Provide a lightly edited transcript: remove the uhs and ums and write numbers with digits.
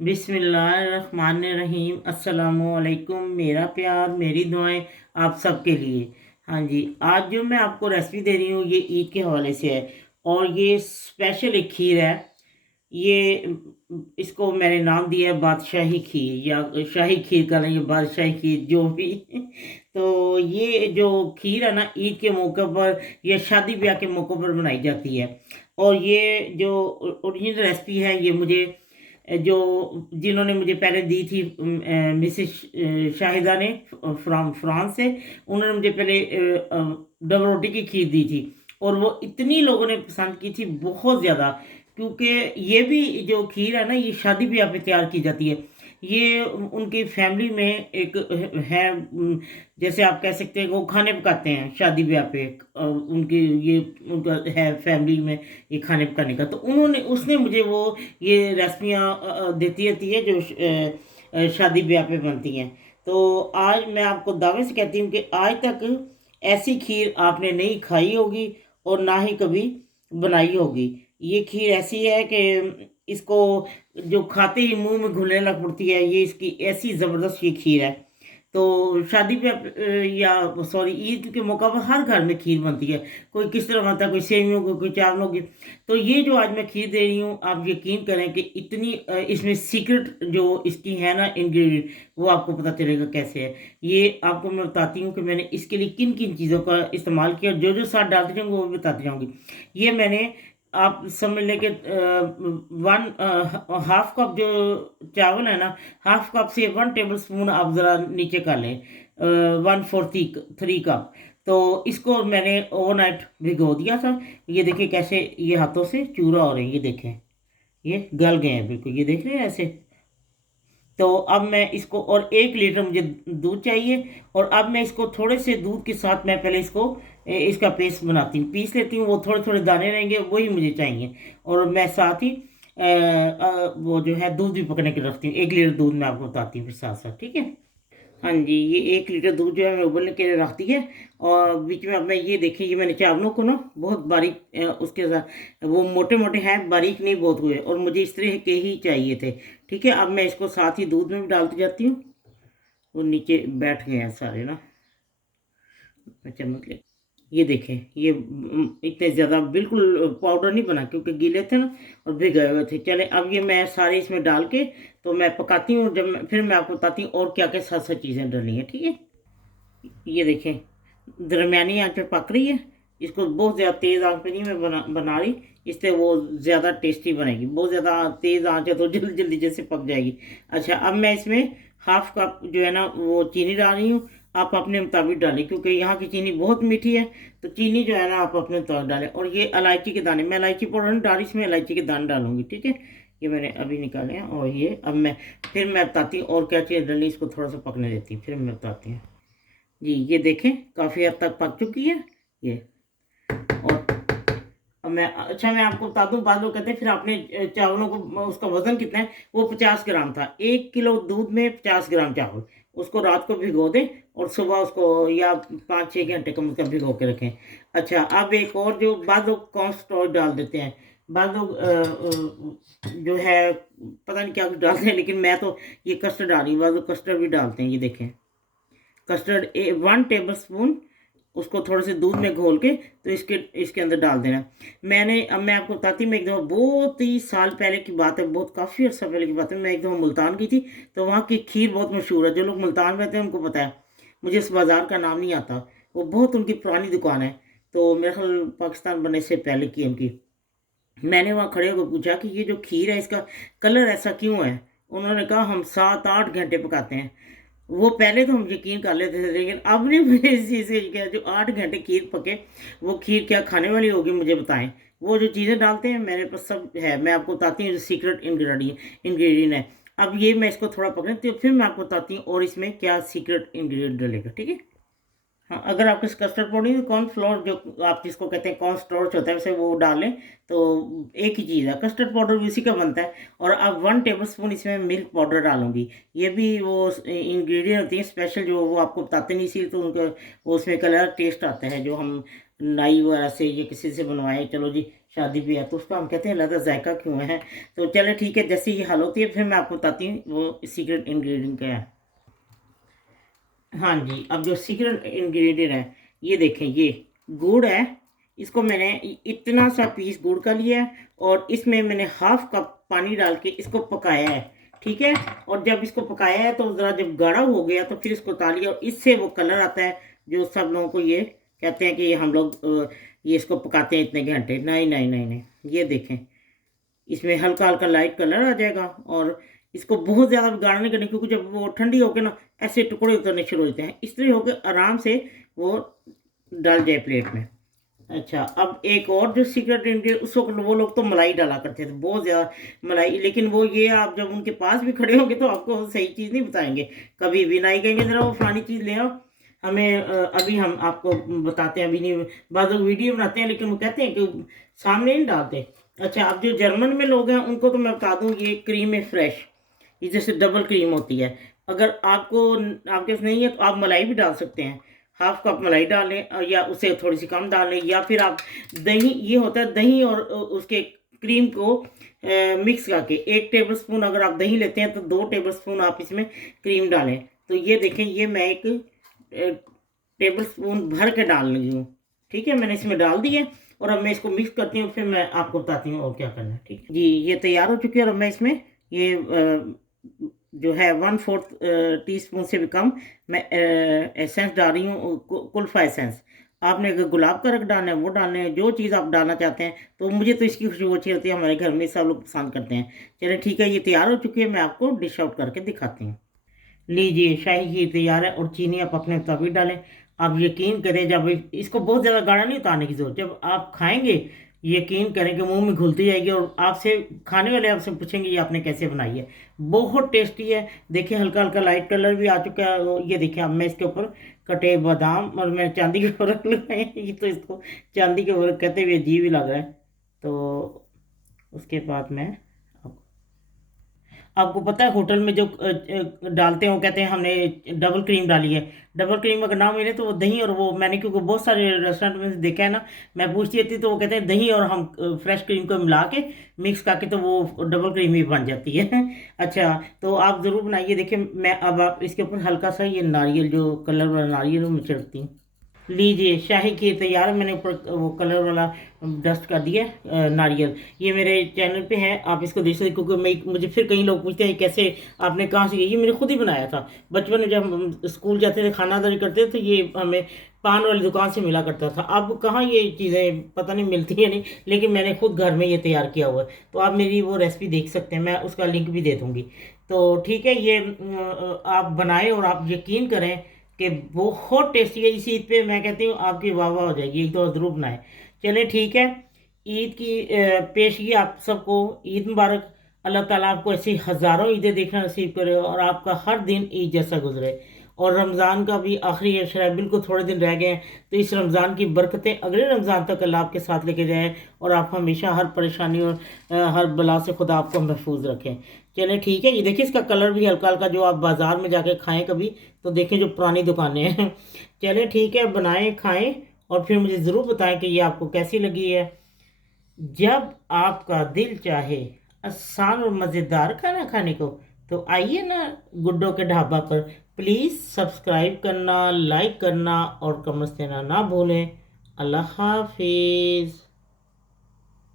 बिस्मिल्लाहिर्रहमानिर्रहीम। अस्सलामुअलैकुम। मेरा प्यार मेरी दुआएं आप सबके लिए। हाँ जी, आज जो मैं आपको रेसिपी दे रही हूँ ये ईद के हवाले से है और ये स्पेशल एक खीर है। ये इसको मैंने नाम दिया है बादशाही खीर या शाही खीर का नहीं, बादशाही खीर जो भी तो ये जो खीर है ना, ईद के मौके पर या शादी ब्याह के मौके पर बनाई जाती है। और ये जो ओरिजिनल रेसिपी है ये मुझे जो जिन्होंने मुझे पहले दी थी मिसेस शाहिदा ने फ्रॉम फ्रांस से। उन्होंने मुझे पहले डबल रोटी की खीर दी थी और वो इतनी लोगों ने पसंद की थी, बहुत ज़्यादा। क्योंकि ये भी जो खीर है ना, ये शादी ब्याह पे तैयार की जाती है। ये उनकी फैमिली में एक है, जैसे आप कह सकते हैं वो खाने पकाते हैं शादी ब्याह पे। उनकी ये उनका है फैमिली में ये खाने पकाने का। तो उन्होंने उसने मुझे वो ये रेसिपियाँ देती रहती है जो शादी ब्याह पे बनती हैं। तो आज मैं आपको दावे से कहती हूँ कि आज तक ऐसी खीर आपने नहीं खाई होगी और ना ही कभी बनाई होगी। ये खीर ऐसी है कि इसको जो खाते ही मुंह में घुलने लग पड़ती है, ये इसकी ऐसी ज़बरदस्त ये खीर है। तो शादी पे या सॉरी ईद के मौका पर हर घर में खीर बनती है। कोई किस तरह बनता है, कोई सेवियों की, कोई चावलों की। तो ये जो आज मैं खीर दे रही हूँ, आप यकीन करें कि इतनी इसमें सीक्रेट जो इसकी है ना इंग्रेडिएंट, वो आपको पता चलेगा कैसे है। ये आपको मैं बताती हूँ कि मैंने इसके लिए किन किन चीज़ों का इस्तेमाल किया, जो जो साथ डालती जाऊँगी वो भी बताती जाऊँगी। ये मैंने आप समझ लें कि वन हाफ कप जो चावल है ना, हाफ कप से 1 टेबल स्पून आप ज़रा नीचे कर लें, 1/4 3 कप। तो इसको मैंने ओवरनाइट भिगो दिया था। ये देखिए कैसे ये हाथों से चूरा हो रहे हैं, ये देखें ये गल गए हैं बिल्कुल, ये देख रहे हैं ऐसे। तो अब मैं इसको, और 1 लीटर मुझे दूध चाहिए। और अब मैं इसको थोड़े से दूध के साथ मैं पहले इसको इसका पेस्ट बनाती हूँ, पीस लेती हूँ। वो थोड़े थोड़े दाने रहेंगे वही मुझे चाहिए। और मैं साथ ही वो जो है दूध भी पकने के रखती हूँ। 1 लीटर दूध मैं आपको बताती हूँ फिर साथ साथ, ठीक है। हाँ जी, ये 1 लीटर दूध जो है मैं उबलने के लिए रखती है। और बीच में अब मैं ये देखिए, ये मैंने चावलों को ना बहुत बारीक उसके साथ, वो मोटे मोटे हैं, बारीक नहीं बहुत हुए, और मुझे इस तरह के ही चाहिए थे। ठीक है, अब मैं इसको साथ ही दूध में भी डालती जाती हूँ। वो नीचे बैठ गए हैं सारे ना, मैं चम्मच ले। ये देखें, ये इतने ज़्यादा बिल्कुल पाउडर नहीं बना क्योंकि गीले थे ना और भिगाए हुए थे। चले अब ये मैं सारे इसमें डाल के तो मैं पकाती हूँ। फिर मैं आपको बताती हूँ और क्या क्या साथ साथ चीज़ें डालनी है, ठीक है। ये देखें, दरमियानी आंच पे पक रही है। इसको बहुत ज़्यादा तेज़ आंच पे नहीं मैं बना रही, इससे वो ज़्यादा टेस्टी बनेगी। बहुत ज़्यादा तेज़ आंच है तो जल्दी जल्दी जैसे पक जाएगी। अच्छा, अब मैं इसमें हाफ कप जो है ना वो चीनी डाल रही हूँ। आप अपने मुताबिक डालें क्योंकि यहाँ की चीनी बहुत मीठी है। तो चीनी जो है ना आप अपने मुताबिक डालें। और ये इलायची के दाने, मैं इलायची पाउडर नहीं डाली, इसमें इलायची के दाने डालूंगी, ठीक है। ये मैंने अभी निकाले हैं। और ये अब मैं बताती हूँ और क्या चीज़ डालनी, इसको थोड़ा सा पकने देती हूँ फिर मैं बताती हूँ। जी ये देखें, काफ़ी हद तक पक चुकी है ये। और अब मैं आपको बता दूं, बाद लोग कहते हैं फिर आपने चावलों को उसका वजन कितना है। वो 50 ग्राम था। 1 किलो दूध में 50 ग्राम चावल। उसको रात को भिगो दें और सुबह उसको या 5-6 घंटे कम से कम भिगो के रखें। अच्छा, अब एक और जो बाद लोग कॉर्न स्टार्च डाल देते हैं। बाद लोग जो है पता नहीं क्या कुछ डालते हैं, लेकिन मैं तो ये कस्टर्ड डाल रही हूँ। बाद लोग कस्टर्ड भी डालते हैं, ये देखें कस्टर्ड 1 टेबल स्पून। उसको थोड़े से दूध में घोल के तो इसके इसके अंदर डाल देना। अब मैं आपको बताती हूँ, मैं एक दफ़ा बहुत ही साल पहले की बात है, बहुत काफ़ी अर्सा पहले की बात है, मैं एक दफ़ा मुल्तान की थी। तो वहाँ की खीर बहुत मशहूर है। जो लोग मुल्तान में रहते हैं उनको पता है। मुझे इस बाज़ार का नाम नहीं आता। वो बहुत उनकी पुरानी दुकान है। तो मेरे ख्याल पाकिस्तान बनने से पहले की उनकी। मैंने वहाँ खड़े होकर पूछा कि ये जो खीर है इसका कलर ऐसा क्यों है। उन्होंने कहा हम 7-8 घंटे पकाते हैं। वो पहले तो हम यकीन कर लेते थे, लेकिन अब नहीं मुझे इस चीज़ का यकीन है। जो 8 घंटे खीर पके, वो खीर क्या खाने वाली होगी मुझे बताएं। वो जो चीज़ें डालते हैं मेरे पास सब है, मैं आपको बताती हूँ जो सीक्रेट इंग्रेडिएंट है। अब ये मैं इसको थोड़ा पकड़े तो फिर मैं आपको बताती हूँ और इसमें क्या सीक्रेट इंग्रेडिएंट डलेगा, ठीक है। हाँ, अगर आपके कस्टर्ड पाउडर नहीं, कॉर्नफ्लोर जो आप जिसको कहते हैं कॉर्न स्टार्च होता है, वैसे वो डालें तो एक ही चीज़ है। कस्टर्ड पाउडर भी उसी का बनता है। और अब 1 टेबल स्पून इसमें मिल्क पाउडर डालूंगी। ये भी वो इंग्रेडिएंट होती है स्पेशल, जो वो आपको बताते नहीं, इसीलिए तो उसमें कलर टेस्ट आता है जो हम नाई वगैरह से या किसी से बनवाएं। चलो जी, शादी ब्याह, तो उसको हम कहते हैं लहदा जायका क्यों है। तो चले ठीक है, जैसे ये हल होती है फिर मैं आपको बताती हूँ वो सीक्रेट इंग्रेडिएंट क्या है। हाँ जी, अब जो सीक्रेट इंग्रेडिएंट है ये देखें, ये गुड़ है। इसको मैंने इतना सा पीस गुड़ का लिया है और इसमें मैंने हाफ कप पानी डाल के इसको पकाया है, ठीक है। और जब इसको पकाया है तो ज़रा जब गाढ़ा हो गया तो फिर इसको उतार और इससे वो कलर आता है जो सब लोगों को ये कहते हैं कि हम लोग ये इसको पकाते हैं इतने घंटे। नहीं नहीं नहीं नहीं, ये देखें इसमें हल्का हल्का लाइट कलर आ जाएगा। और इसको बहुत ज़्यादा गाढ़ा नहीं करना, क्योंकि जब वो ठंडी होकर ना ऐसे टुकड़े उतरने शुरू होते हैं, इसलिए होकर आराम से वो डाल जाए प्लेट में। अच्छा, अब एक और जो सीक्रेट इंग्रेडिएंट, उस वक्त वो लोग तो मलाई डाला करते थे, बहुत ज़्यादा मलाई। लेकिन वो ये आप जब उनके पास भी खड़े होंगे तो आपको सही चीज़ नहीं बताएंगे, कभी भी नहीं कहेंगे ज़रा वो फलानी चीज़ ले आओ हमें। अभी हम आपको बताते हैं, अभी नहीं, बाद में वीडियो बनाते हैं, लेकिन वो कहते हैं कि सामने नहीं डालते। अच्छा, अब जो जर्मन में लोग हैं उनको तो मैं बता दूं, ये क्रीम है फ्रेश, ये जैसे डबल क्रीम होती है। अगर आपको आपके पास नहीं है तो आप मलाई भी डाल सकते हैं, हाफ कप मलाई डाल लें या उससे थोड़ी सी कम डाल लें। या फिर आप दही, ये होता है दही और उसके क्रीम को मिक्स करके 1 टेबल स्पून अगर आप दही लेते हैं तो 2 टेबल स्पून आप इसमें क्रीम डालें। तो ये देखें, ये मैं 1 टेबल स्पून भर के डाल रही हूँ, ठीक है। मैंने इसमें डाल दिया और अब मैं इसको मिक्स करती हूँ, फिर मैं आपको बताती हूँ और क्या करना है, ठीक है जी। ये तैयार हो चुकी है और मैं इसमें ये जो है 1/4 टीस्पून से भी कम मैं एसेंस डाल रही हूँ, कुल्फा एसेंस। आपने अगर गुलाब का रंग डालना है वो डालना है, जो चीज़ आप डालना चाहते हैं। तो मुझे तो इसकी खुशबू अच्छी होती है, हमारे घर में सब लोग पसंद करते हैं। चलिए ठीक है, ये तैयार हो चुकी है, मैं आपको डिश आउट करके दिखाती हूँ। लीजिए, शाही खीर तैयार है और चीनी आप अपने मुताबिक डालें। आप यकीन करें, जब इसको बहुत ज़्यादा गाढ़ा नहीं उतारने की जरूरत, जब आप खाएंगे यकीन करें कि मुंह में घुलती जाएगी और आपसे खाने वाले आपसे पूछेंगे ये आपने कैसे बनाई है। बहुत टेस्टी है। देखिए हल्का हल्का लाइट कलर भी आ चुका है। ये देखिए, अब मैं इसके ऊपर कटे बादाम और मैं चांदी के वर्क लगाए हैं। ये तो इसको चांदी के वर्क कहते हुए अजीब ही लग रहा है। तो उसके बाद मैं, आपको पता है होटल में जो डालते हैं वो कहते हैं हमने डबल क्रीम डाली है। डबल क्रीम अगर ना मिले तो वो दही और वो, मैंने क्योंकि बहुत सारे रेस्टोरेंट में देखा है ना, मैं पूछती थी तो वो कहते हैं दही और हम फ्रेश क्रीम को मिला के मिक्स करके तो वो डबल क्रीम ही बन जाती है। अच्छा, तो आप ज़रूर बनाइए। देखिए मैं अब आप इसके ऊपर हल्का सा ये नारियल, जो कलर वाला नारियल वो मैं छिड़कती हूँ। लीजिए, शाही खीर तैयार है। मैंने ऊपर वो कलर वाला डस्ट कर दिया नारियल। ये मेरे चैनल पे है, आप इसको देख सकते, क्योंकि मैं, मुझे फिर कई लोग पूछते हैं कैसे आपने कहाँ से किया। ये मैंने खुद ही बनाया था। बचपन में जब हम स्कूल जाते थे खानादारी करते थे तो ये हमें पान वाली दुकान से मिला करता था। अब कहाँ ये चीज़ें पता नहीं मिलती है नहीं, लेकिन मैंने खुद घर में ये तैयार किया हुआ है। तो आप मेरी वो रेसिपी देख सकते हैं, मैं उसका लिंक भी दे दूँगी। तो ठीक है, ये आप बनाएं और आप यकीन करें कि बहुत टेस्टी है। इसी ईद पे मैं कहती हूँ आपकी वाह वाह हो जाएगी, एक दो ज़रूर बनाए। चलिए ठीक है, ईद की पेशगी आप सबको, ईद मुबारक। अल्लाह ताला आपको ऐसी हज़ारों ईदें देखना नसीब करे और आपका हर दिन ईद जैसा गुजरे। और रमज़ान का भी आखिरी अशरा है, बिल्कुल थोड़े दिन रह गए हैं। तो इस रमज़ान की बरकतें अगले रमज़ान तक अल्लाह आपके साथ लेके जाए और आप हमेशा हर परेशानी और हर बला से खुदा आपको महफूज रखें। चलें ठीक है, ये देखिए इसका कलर भी हल्का हल्का, जो आप बाज़ार में जाके खाएं कभी तो देखें जो पुरानी दुकानें हैं। चलें ठीक है, बनाएं खाएं और फिर मुझे ज़रूर बताएं कि ये आपको कैसी लगी है। जब आपका दिल चाहे आसान और मज़ेदार खाना खाने को, तो आइए ना गुड्डो के ढाबा पर। प्लीज़ सब्सक्राइब करना, लाइक करना और कमेंट्स देना ना भूलें। अल्लाह हाफिज़।